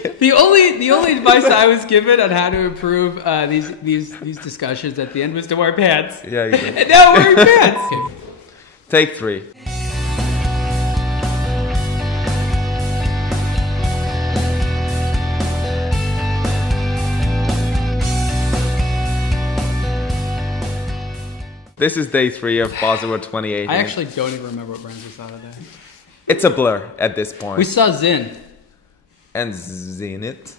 The only advice I was given on how to improve these discussions at the end was to wear pants. Yeah, you did. And now I'm wearing pants. Okay. Take 3. This is day 3 of Baselworld 2018. I actually don't even remember what brands we saw today. It's a blur at this point. We saw Zen. And Zenith.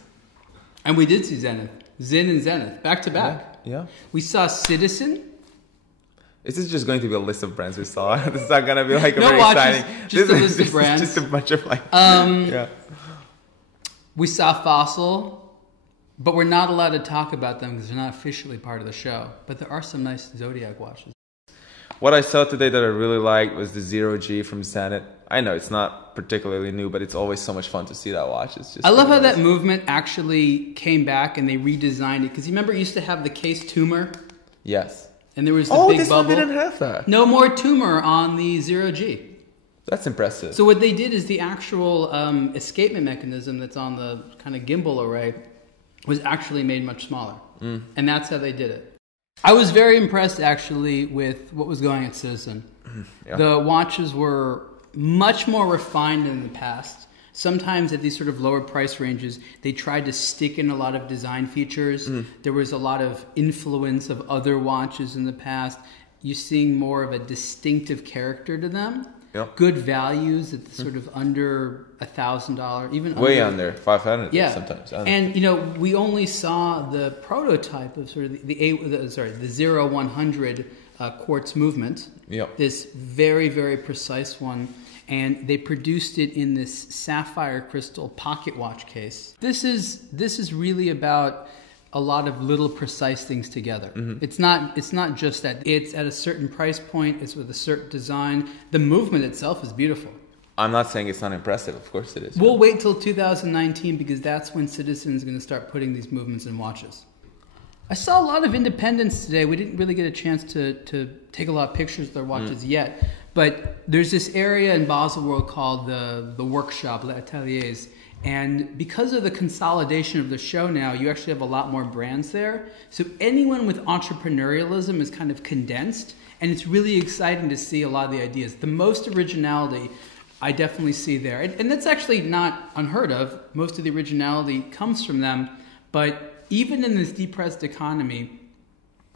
And we did see Zenith. Zen and Zenith, back to back. Yeah. We saw Citizen. This is just going to be a list of brands we saw. This is not going to be like a No very watches, exciting. just a list of brands. Just a bunch of like. Yeah. We saw Fossil, but we're not allowed to talk about them because they're not officially part of the show. But there are some nice Zodiac watches. What I saw today that I really liked was the Zero-G from Zenith. I know it's not particularly new, but it's always so much fun to see that watch. It's just. I love how that movement actually came back and they redesigned it. Because you remember it used to have the case tumor? Yes. And there was the big this bubble. one didn't have that. No more tumor on the Zero-G. That's impressive. So what they did is the actual escapement mechanism that's on the kind of gimbal array was actually made much smaller. And that's how they did it. I was very impressed actually with what was going at Citizen. Yeah. The watches were much more refined than in the past. Sometimes at these sort of lower price ranges, they tried to stick in a lot of design features. There was a lot of influence of other watches in the past. You're seeing more of a distinctive character to them. Yep. Good values at the sort of under $1,000, even way under 500. Yeah, sometimes. And you know, we only saw the prototype of sort of the 0100 quartz movement. Yep. This very, very precise one. And they produced it in this sapphire crystal pocket watch case. This is really about a lot of little precise things together. It's not just that. It's at a certain price point. It's with a certain design. The movement itself is beautiful. I'm not saying it's not impressive. Of course it is. We'll wait till 2019 because that's when Citizen is going to start putting these movements in watches. I saw a lot of independents today. We didn't really get a chance to take a lot of pictures of their watches yet. But there's this area in Baselworld called the workshop, Les Ateliers. And because of the consolidation of the show now, you actually have a lot more brands there. So anyone with entrepreneurialism is kind of condensed. And it's really exciting to see a lot of the ideas. The most originality I definitely see there. And that's actually not unheard of. Most of the originality comes from them. But even in this depressed economy,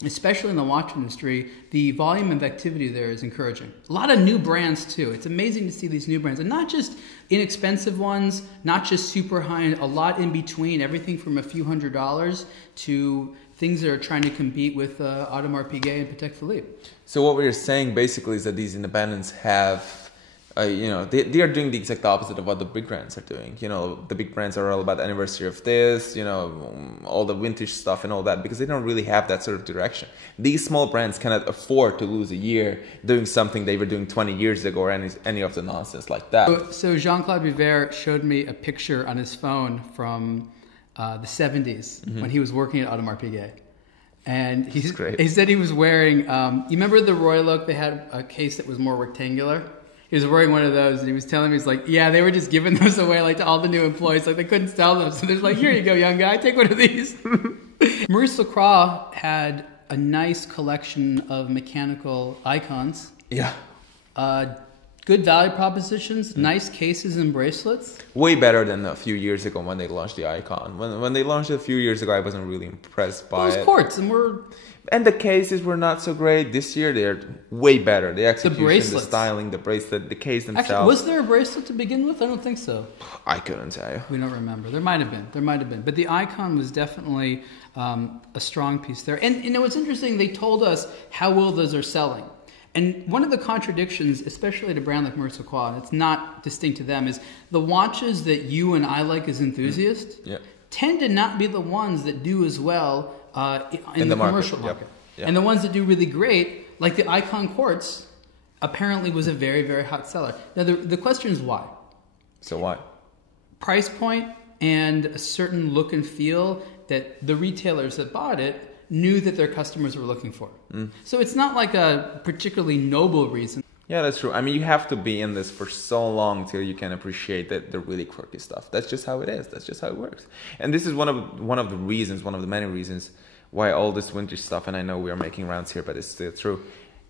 especially in the watch industry, the volume of activity there is encouraging. A lot of new brands too. It's amazing to see these new brands, and not just inexpensive ones, not just super high-end, a lot in between, everything from a few $100s to things that are trying to compete with Audemars Piguet and Patek Philippe. So what we're saying basically is that these independents have, they are doing the exact opposite of what the big brands are doing. You know, the big brands are all about the anniversary of this, all the vintage stuff and all that, because they don't really have that sort of direction. These small brands cannot afford to lose a year doing something they were doing 20 years ago or any of the nonsense like that. So Jean-Claude Biver showed me a picture on his phone from the 70s when he was working at Audemars Piguet. And he said he was wearing, you remember the Royal They had a case that was more rectangular? He was wearing one of those, and he was telling me, he's like, yeah, they were just giving those away like to all the new employees. Like, they couldn't sell them. So they're like, here you go, young guy, take one of these. Maurice Lacroix had a nice collection of mechanical icons. Yeah. Good value propositions, nice cases and bracelets. Way better than a few years ago when they launched the icon. When they launched it a few years ago, I wasn't really impressed by it. It was quartz, and the cases were not so great. This year, they're way better. The execution, the styling, the bracelet, the case themselves. Actually, was there a bracelet to begin with? I don't think so. I couldn't tell you. We don't remember. There might have been. But the icon was definitely a strong piece there. And what's interesting, they told us how well those are selling. And one of the contradictions, especially at a brand like Maurice Lacroix, and it's not distinct to them, is the watches that you and I like as enthusiasts tend to not be the ones that do as well in the commercial market. Yep. And the ones that do really great, like the Icon Quartz, apparently was a very, very hot seller. Now, the question is why? So why? Price point and a certain look and feel that the retailers that bought it knew that their customers were looking for. So it's not like a particularly noble reason. Yeah, that's true. I mean, you have to be in this for so long till you can appreciate the really quirky stuff. That's just how it is. That's just how it works. And this is one of the reasons, one of the many reasons why all this vintage stuff, and I know we are making rounds here, but it's still true,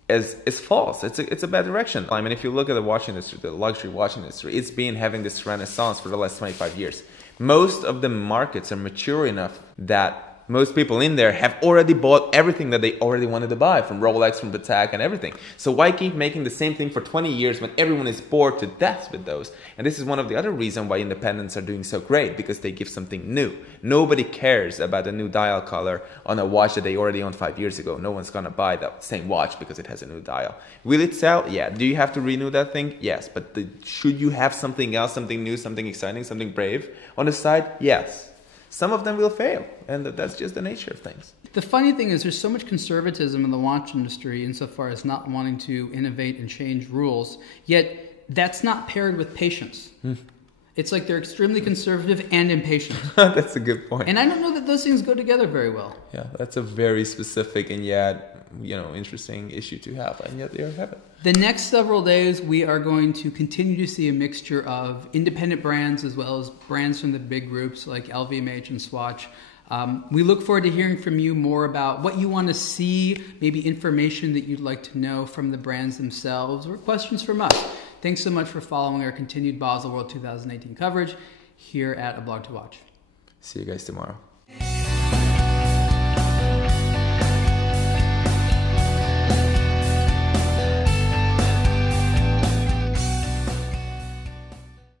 is false. It's a bad direction. I mean, if you look at the watch industry, the luxury watch industry, it's been having this renaissance for the last 25 years. Most of the markets are mature enough that most people in there have already bought everything that they already wanted to buy, from Rolex, from Patek, and everything. So why keep making the same thing for 20 years when everyone is bored to death with those? And this is one of the other reasons why independents are doing so great, because they give something new. Nobody cares about a new dial color on a watch that they already owned 5 years ago. No one's gonna buy that same watch because it has a new dial. Will it sell? Yeah. Do you have to renew that thing? Yes. But should you have something else, something new, something exciting, something brave on the side? Yes. Some of them will fail, and that's just the nature of things. The funny thing is there's so much conservatism in the watch industry insofar as not wanting to innovate and change rules, yet that's not paired with patience. It's like they're extremely conservative and impatient. That's a good point. And I don't know that those things go together very well. Yeah, that's a very specific and yet, interesting issue to have, and yet they have it. The next several days, we are going to continue to see a mixture of independent brands as well as brands from the big groups like LVMH and Swatch. We look forward to hearing from you more about what you want to see, maybe information that you'd like to know from the brands themselves, or questions from us. Thanks so much for following our continued Baselworld 2018 coverage here at aBlogtoWatch. See you guys tomorrow.